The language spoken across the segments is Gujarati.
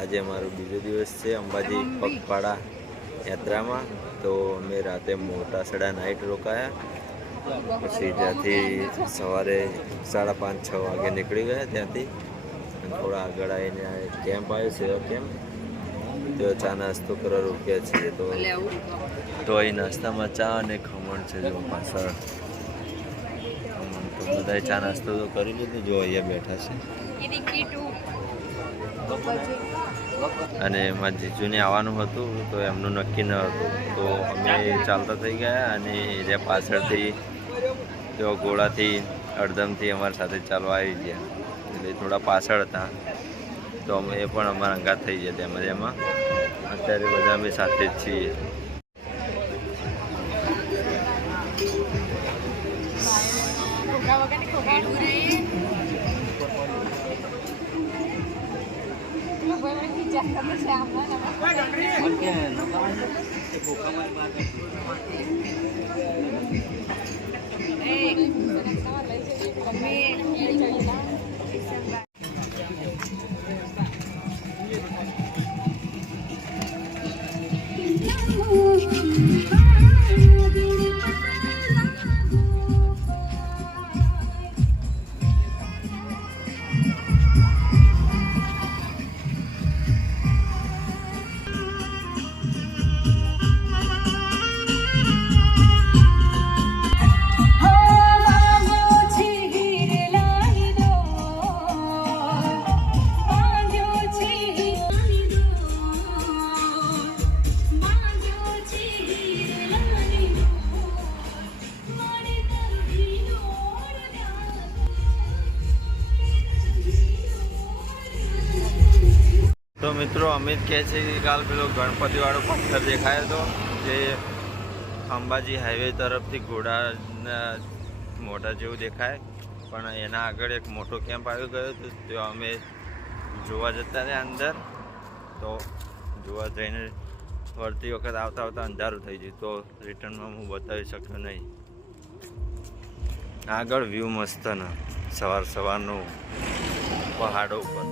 આજે અમારો બીજો દિવસ છે અંબાજી પગપાળા યાત્રામાં. તો અમે રાતે મોટાસડા નાઇટ રોકાયા, પછી ત્યાંથી સવારે 5:30-6 વાગે નીકળી ગયા ત્યાંથી. થોડા આગળ આવીને કેમ્પ આવ્યો સેવા કેમ્પ, તો ચા નાસ્તો કરવા રોક્યા છીએ. તો અહીં નાસ્તામાં ચા અને ખમણ છે. જો પાછળ ખમણ તો બધાએ ચા નાસ્તો તો કરી લીધું. જો અહીંયા બેઠા છે અને એમાં જીજુને આવવાનું હતું તો એમનું નક્કી ન હતું, તો અમે ચાલતા થઈ ગયા અને એ પાછળથી તેઓ ઘોડાથી અડધમથી અમારી સાથે ચાલવા આવી ગયા, એટલે થોડા પાછળ હતા. તો અમે એ પણ અમારા અંગાત થઈ ગયા તેમાં. એમાં અત્યારે બધા અમે સાથે જ છીએ. તો મિત્રો અમિત કહે છે કે કાલ પેલો ગણપતિવાળો પથ્થર દેખાયો હતો, જે અંબાજી હાઈવે તરફથી ઘોડાના મોઢા જેવું દેખાય, પણ એના આગળ એક મોટો કેમ્પ આવી ગયો હતો. ત્યાં અમે જોવા જતા રહ્યા અંદર. તો જોવા જઈને ફરતી વખત આવતા આવતા અંધારું થઈ ગયું, તો રિટર્નમાં હું બતાવી શક્યો નહીં. આગળ વ્યૂ મસ્ત ને સવારનું પહાડો ઉપર.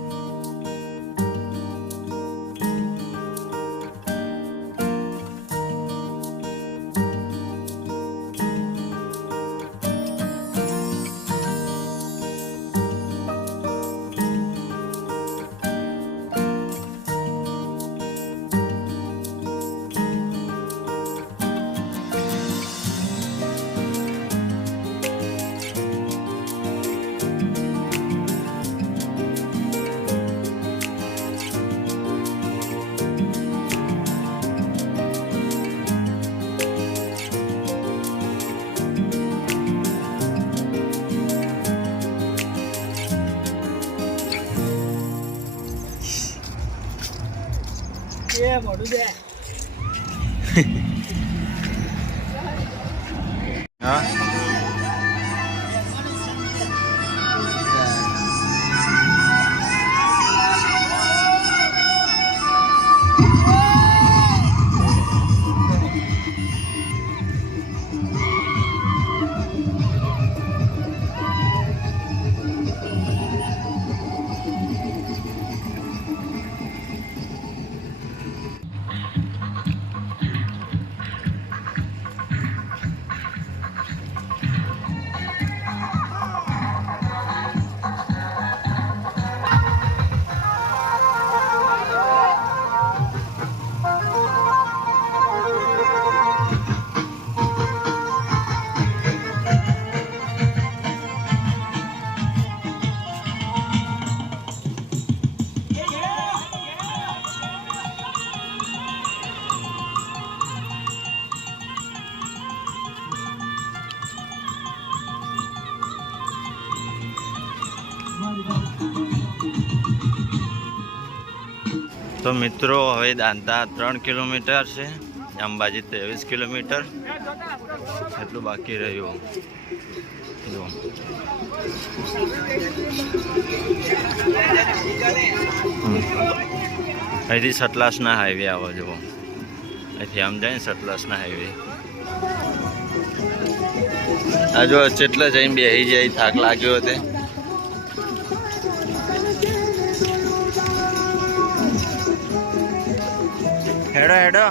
હા તો મિત્રો હવે દાંતા 3 કિલોમીટર છે, અંબાજી 23 કિલોમીટર એટલું બાકી રહ્યું. તો જો અહીંથી સતલાસના હાઈવે આવે જુઓ, અહીંથી આમ જાય ને સતલાસના હાઈવે. આ જો જેટલા જઈને બેસી જાય, થાક લાગ્યો હતો. હેડો હેડો.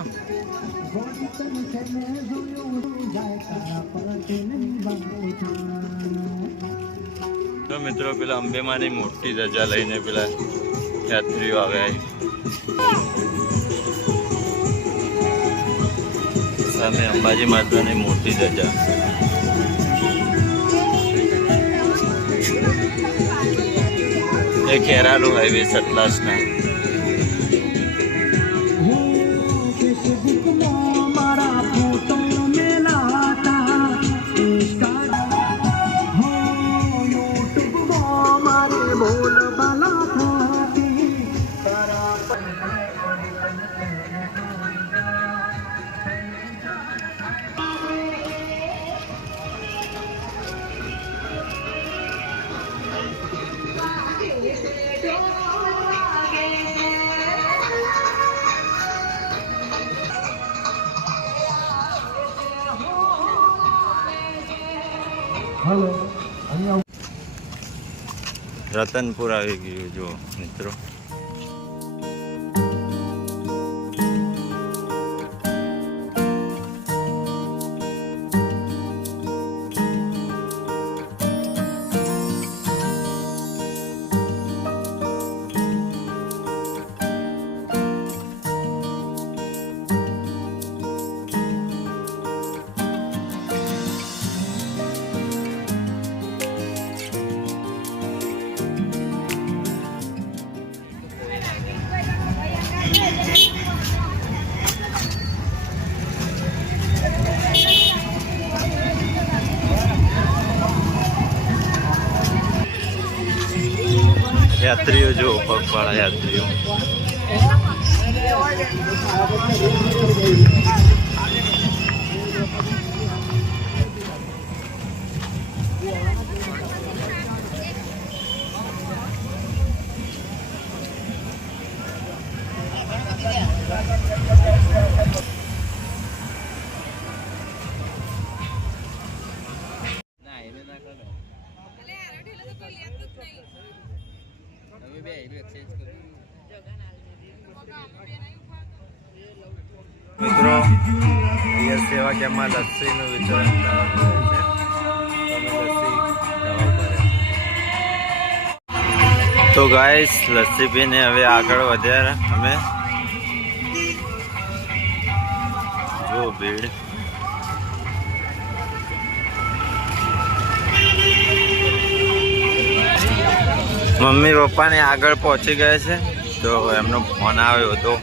તો મિત્રો પેલા અંબેમાની મોટી રજા લઈને પેલા યાત્રીઓ આવ્યા. સામે અંબાજી માતાની મોટી રજા. એ ખેરાલુ હાઈવે સતલાસના. રતનપુર આવી ગયું જો મિત્રો. યાત્રીઓ જો પગપાળા યાત્રીઓ. મિત્રો અહીંયા સેવા કેમ્પમાં લસ્સીનું વિતરણ થવાનું છે. તમે લસ્સી તો ગાઈસ લસ્સી પીને હવે આગળ વધ્યા અમે. જો ભીડ. મમ્મી પપ્પાને આગળ પહોંચી ગયા છે તો એમનો ફોન આવ્યો હતો.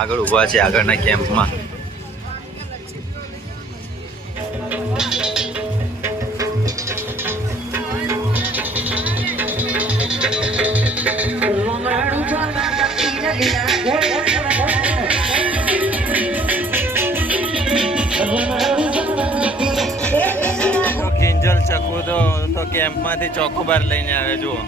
આગળ ઊભા છે આગળના કેમ્પમાં. કિંજલ ચકુ તો કેમ્પમાંથી ચોકોબાર લઈને આવે જુઓ.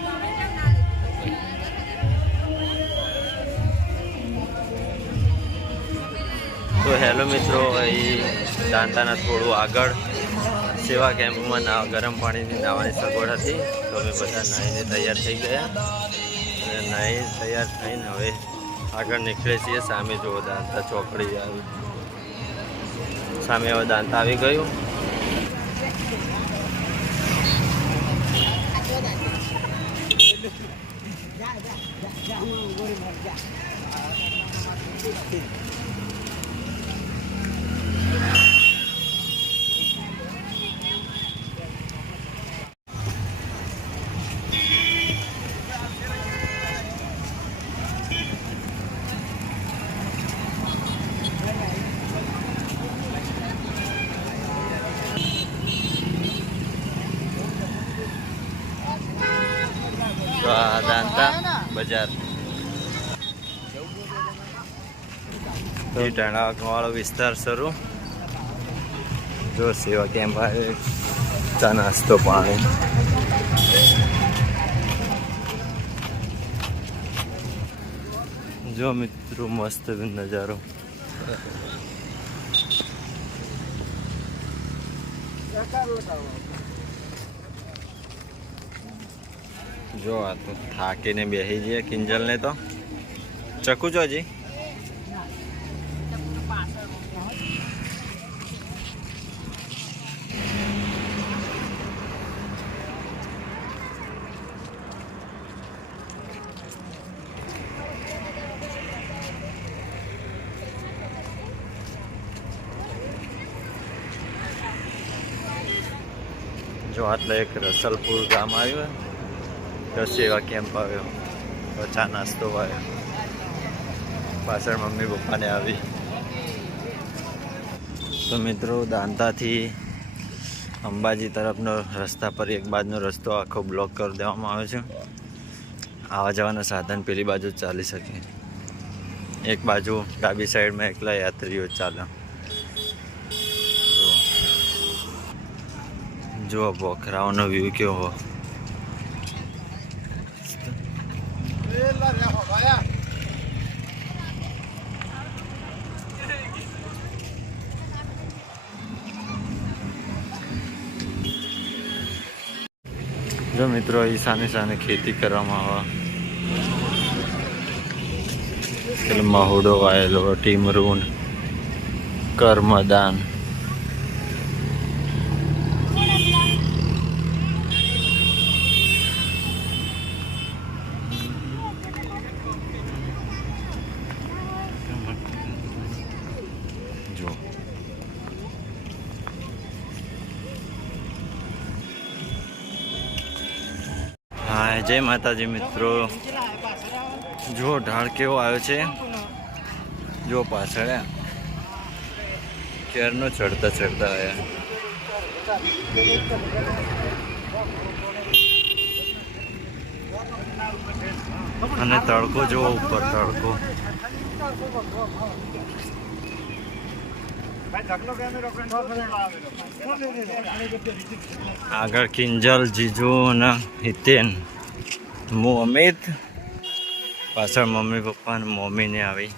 તો હેલો મિત્રો, અહીં દાંતાના થોડું આગળ સેવા કેમ્પમાં ગરમ પાણીની નાહવાની સગવડ હતી. તો અમે બધા નાહીને તૈયાર થઈ ગયા અને નાહી તૈયાર થઈને હવે આગળ નીકળે છીએ. સામે જુઓ દાંતા ચોકડી આવી, સામે હવે દાંતા આવી ગયું. તો આ દાંતા બજાર ટાણા વાળો વિસ્તાર શરૂ. જો સેવા કેમ્પ આવે ચા નાસ્તો પાણી. જો મિત્રો મસ્ત નજારો. જો આ તો થાકીને બેસી જઈએ કિંજલને તો ચકુ છો હજી. જો આટલે એક રસલપુર ગામ આવ્યું, 10 સેવા કેમ્પ આવ્યો, ચા નાસ્તો આવ્યો, પાછળ મમ્મી પપ્પાને આવી. તો મિત્રો દાંતાથી અંબાજી તરફનો રસ્તા પર એક બાજુનો રસ્તો આખો બ્લોક કરી દેવામાં આવ્યો છે. આવા જવાના સાધન પેલી બાજુ ચાલી શકે, એક બાજુ ડાબી સાઈડમાં એકલા યાત્રીઓ ચાલે. જો બોખરાઓનો વ્યૂ કેવો. જો મિત્રો અહીં સાને સાને ખેતી કરવામાં આવે, એટલે મહુડો વાયેલો, ટીમરૂન, કરમદાન. જો હા, જય માતાજી મિત્રો. જો ઢાળ કેવો આવ્યો છે, જો પાછળ કેરનો ચડતા ચડતા આવ્યા. અને તડકો જો ઉપર તડકો. આગળ કિંજલ, જીજુ અને હિતેન, હું અમિત, પાછળ મમ્મી પપ્પા અને મમ્મીને આવી.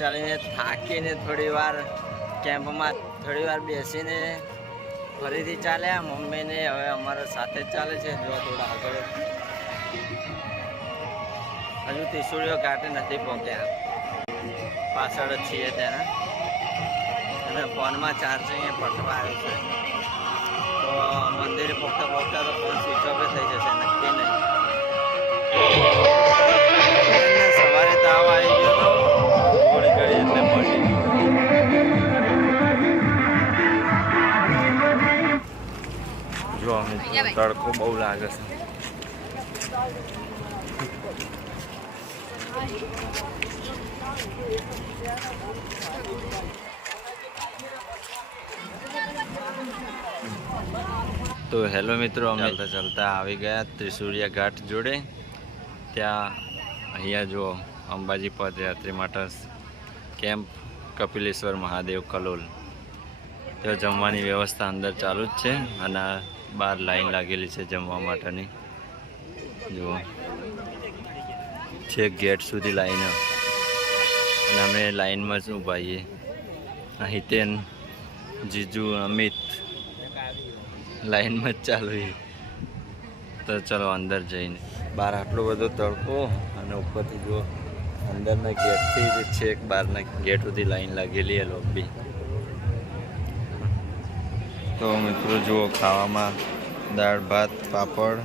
ચાલીને થાકીને થોડી વાર કેમ્પમાં થોડી વાર બેસીને ફરીથી ચાલ્યા. મમ્મીને હવે અમારા સાથે જ ચાલે છે. જો થોડા આગળ હજુ ત્રિશુળીઓ ઘાટે નથી પહોંચ્યા, પાછળ જ છીએ ત્યાં. અને ફોનમાં ચાર્જિંગ પટવા આવ્યું છે, તો મંદિરે પહોંચતા પહોંચતા તો ફોન સ્વિચ ઓફ થઈ જશે, નક્કી નહીં. સવારે તાવ આવી ગયો તો થોડી ઘડી એટલે મળી ગયું. જો તડકો બહુ લાગે છે. તો હેલો મિત્રો, અમે ચાલતા ચાલતા આવી ગયા ત્રિશુળિયા ઘાટ જોડે. ત્યાં અહીંયા જો અંબાજી પદયાત્રી માટે કેમ્પ કપિલેશ્વર મહાદેવ કલોલ. ત્યાં જમવાની વ્યવસ્થા અંદર ચાલુ જ છે અને બહાર લાઈન લાગેલી છે જમવા માટેની. જુઓ છેક ગેટ સુધી લાઈન, અને અમે લાઈનમાં જ ઊભા છીએ. હિતેન, જીજુ, અમિત લાઈનમાં જ ચાલુ. તો ચલો અંદર જઈને. બહાર આટલો બધો તડકો અને ઉપરથી જુઓ અંદરના ગેટથી જ છેક બહારના ગેટ સુધી લાઈન લાગેલી એ લોબી. તો મિત્રો જુઓ ખાવામાં દાળ ભાત, પાપડ,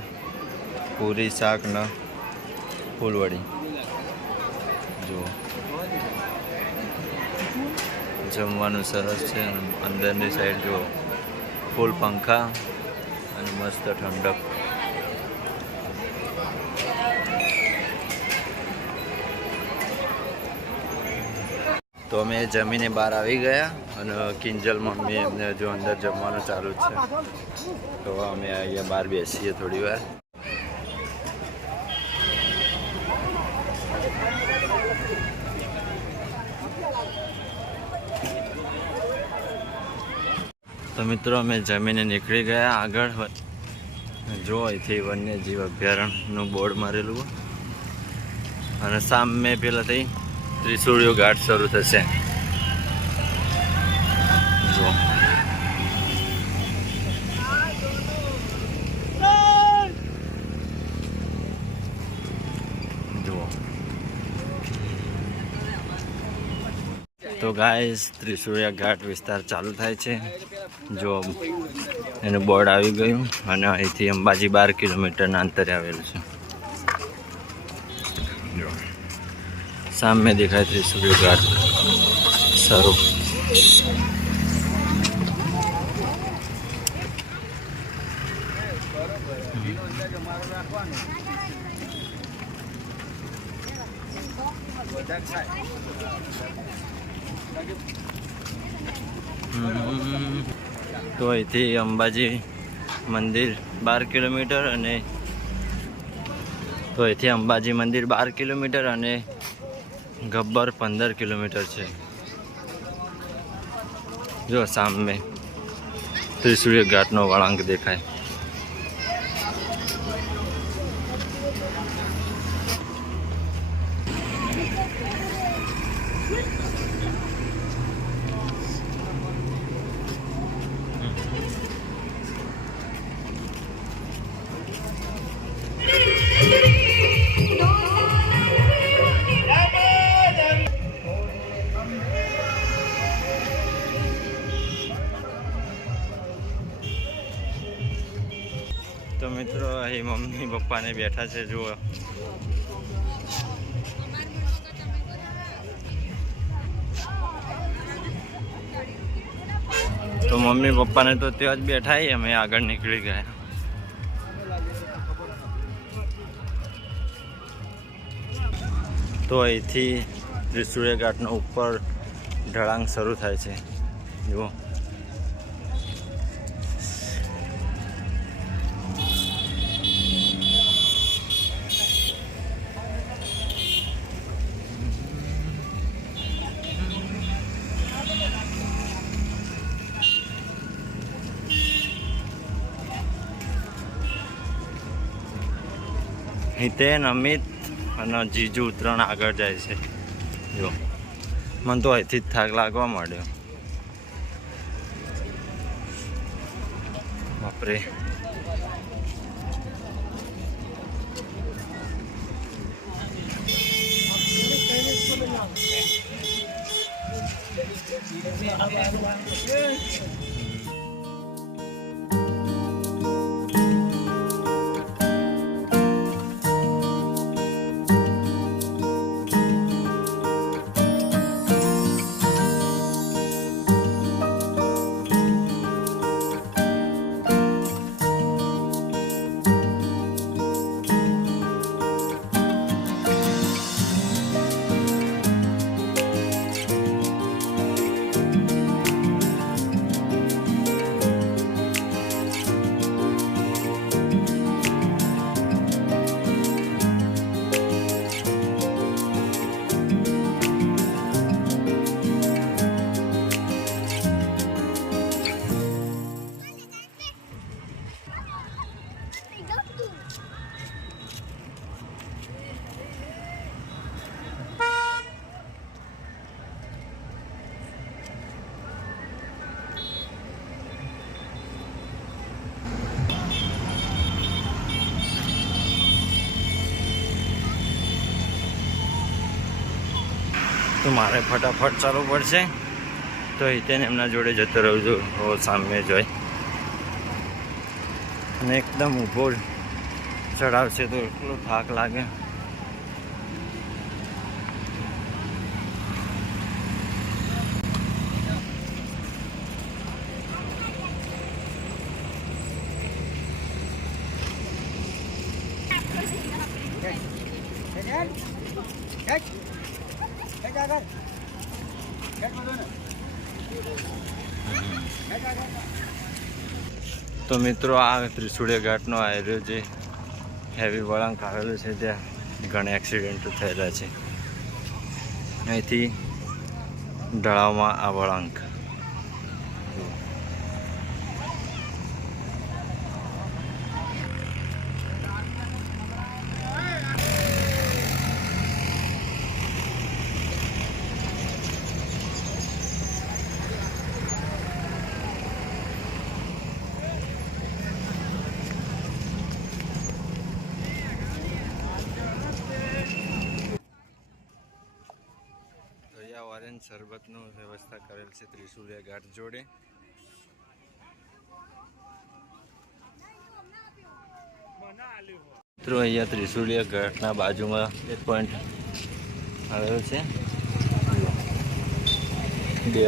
પૂરી, શાક ને ફૂલવડી જુઓ, જમવાનું સરસ છે. અંદરની સાઈડ જુઓ, ફૂલ પંખા અને મસ્ત ઠંડક. તો અમે જમીને બહાર આવી ગયા અને કિંજલ મમ્મી એમને હજુ અંદર જમવાનું ચાલુ જ છે. તો અમે અહીંયા બહાર બેસીએ થોડી વાર. તો મિત્રો અમે જમીને નીકળી ગયા આગળ. જો અહીંથી વન્યજીવ અભયારણ્યનું બોર્ડ મારેલું અને સામે પેલાથી ત્રિશુળિયો ઘાટ શરૂ થશે. જો જુઓ તો ગાઈસ ત્રિશુળિયા ઘાટ વિસ્તાર ચાલુ થાય છે. જો એનું બોર્ડ આવી ગયું અને અહીંથી અંબાજી 12 કિલોમીટરના અંતરે આવેલું છે. જો સામે દેખાય ત્રિશુળિયા ઘાટ સ્વરૂપ. તો અહીંથી અંબાજી મંદિર 12 કિલોમીટર અને ગબ્બર 15 કિલોમીટર છે. જો સામે ત્રિશુળિયા ઘાટનો વળાંક દેખાય. તો મિત્રો અહીં મમ્મી પપ્પાને બેઠા છે. જુઓ તો મમ્મી પપ્પાને તો ત્યાં જ બેઠા, અમે આગળ નીકળી ગયા. તો અહીંથી ત્રિશુળિયા ઘાટનો ઉપર ઢળાંગ શરૂ થાય છે. જુઓ હિતેન, અમિત અને જીજુ 3 આગળ જાય છે. જો મને તો અહીંથી જ થાક લાગવા માંડ્યો. બાપરે. તો મારે ફટાફટ ચાલવું પડશે. તો હિતેન એમના જોડે જતો રહું છું. સામે જોઈ અને એકદમ ઊભો ચડાવશે તો એટલો થાક લાગે. તો મિત્રો આ ત્રિશુળિયા ઘાટનો આયરો જે હેવી વળાંક આવેલો છે ત્યાં ઘણા એક્સિડન્ટો થયેલા છે. અહીંથી ઢળાવમાં આ વળાંક ઓરેન્જ શરબતનું વ્યવસ્થા કરેલ છે ત્રિશુળિયા ઘાટ જોડે. મિત્રો અહીંયા ત્રિશુળિયા ઘાટના બાજુમાં એક પોઈન્ટ આવેલો છે. બે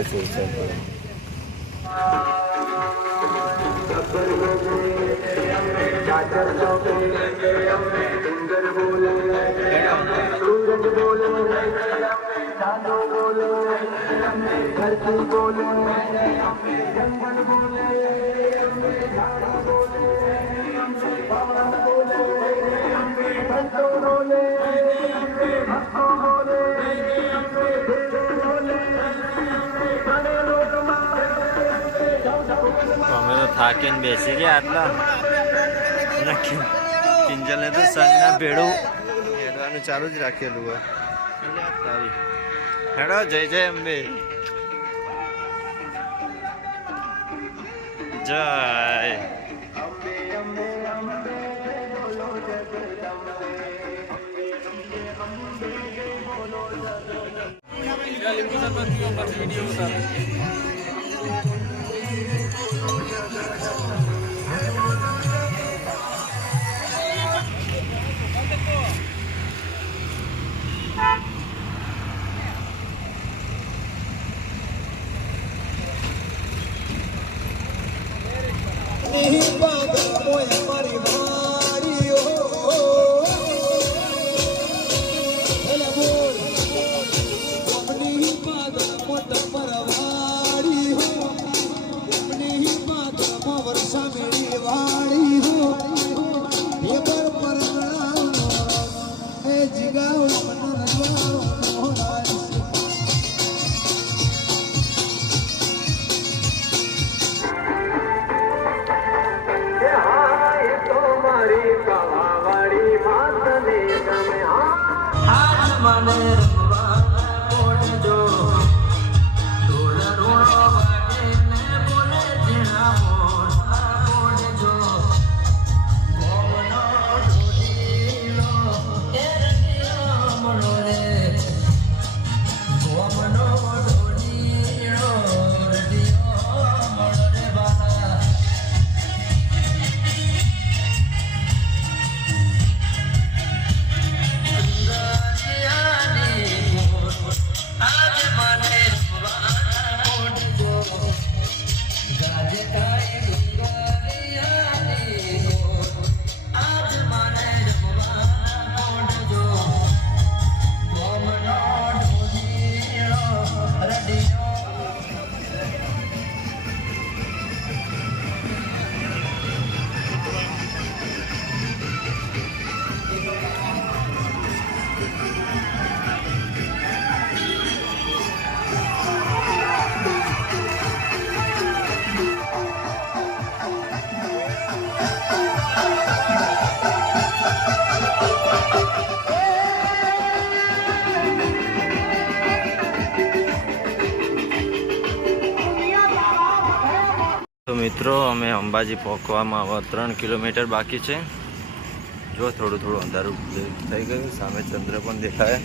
અમે તો થાકીને બેસી ગયા આટલા કિંજલને તો સંગના ભેડું હેડવાનું ચાલુ જ રાખેલું હોય. હેડો જય જય અંબે જય. તો મિત્રો અમે અંબાજી પહોંચવામાં હવે 3 કિલોમીટર બાકી છે. જો થોડું થોડું અંધારું થઈ ગયું, સામે ચંદ્ર પણ દેખાય.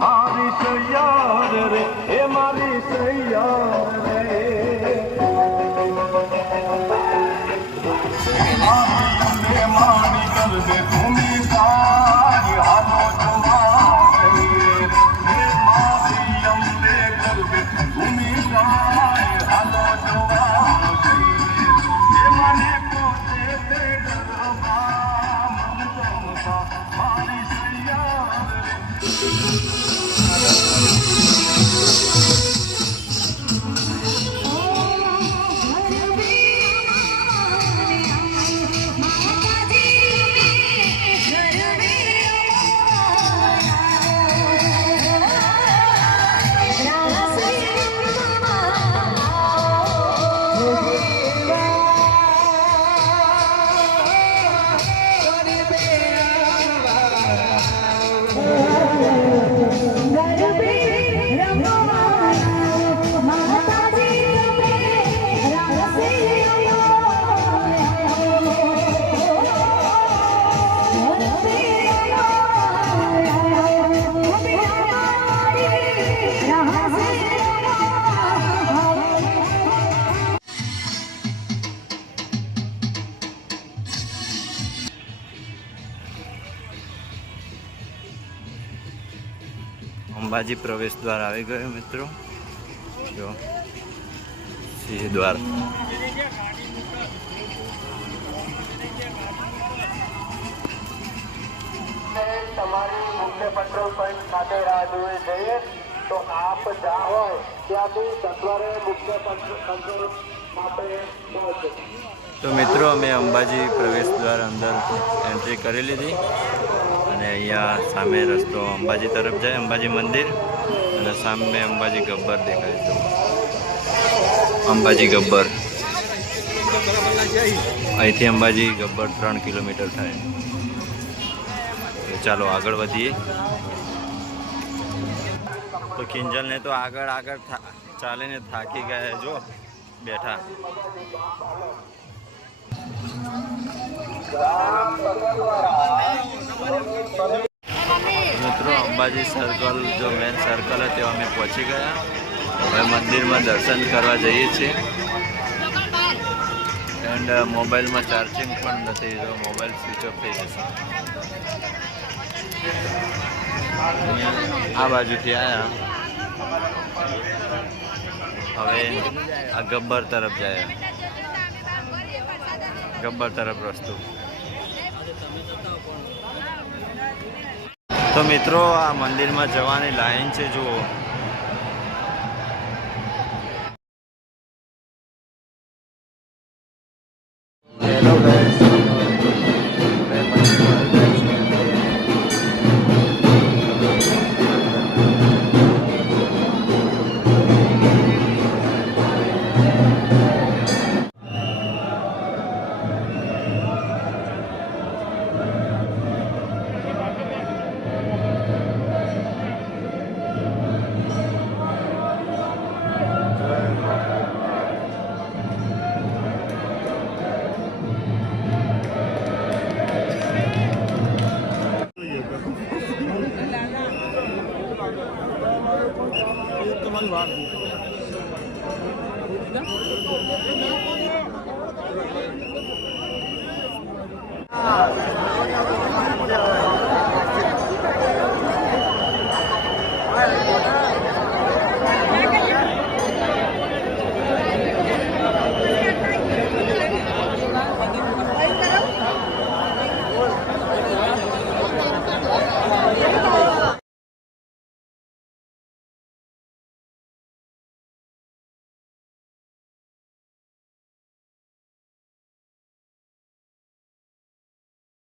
મારી સૈયાર રે એ મારી સૈયાર રે અંબાજી પ્રવેશ દ્વાર આવી ગયો મિત્રો. જો સિંહ દ્વાર. તમારી મુખ્ય પેટ્રોલ પંપ ખાતે રાહ જોવી જોઈએ તો આપ જ્યાં હોય ત્યાંથી સત્વરે મુખ્ય કંટ્રોલ માટે પહોંચો. તો મિત્રો અમે અંબાજી પ્રવેશ દ્વાર અંદર એન્ટ્રી કરી લીધી અને અહીંયા સામે રસ્તો અંબાજી તરફ જાય, અંબાજી મંદિર, અને સામે અંબાજી ગબ્બર દેખાય છે. અંબાજી ગબ્બર અહીંથી અંબાજી ગબ્બર 3 કિલોમીટર થાય. ચાલો આગળ વધીએ. તો કિંજલને તો આગળ ચાલીને થાકી ગયા, જો બેઠા. મિત્રો અંબાજી સર્કલ, જો મેન સર્કલ હતો અમે પહોંચી ગયા. હવે મંદિરમાં દર્શન કરવા જઈએ છીએ. એન્ડ મોબાઈલમાં ચાર્જિંગ પણ નથી, તો મોબાઈલ સ્વિચ ઓફ થઈ જશે. આ બાજુથી આવ્યા, હવે આ ગબ્બર તરફ જાય. ગબ્બર તરફ રસ્તો. તો મિત્રો આ મંદિરમાં જવાની લાઈન છે, જુઓ.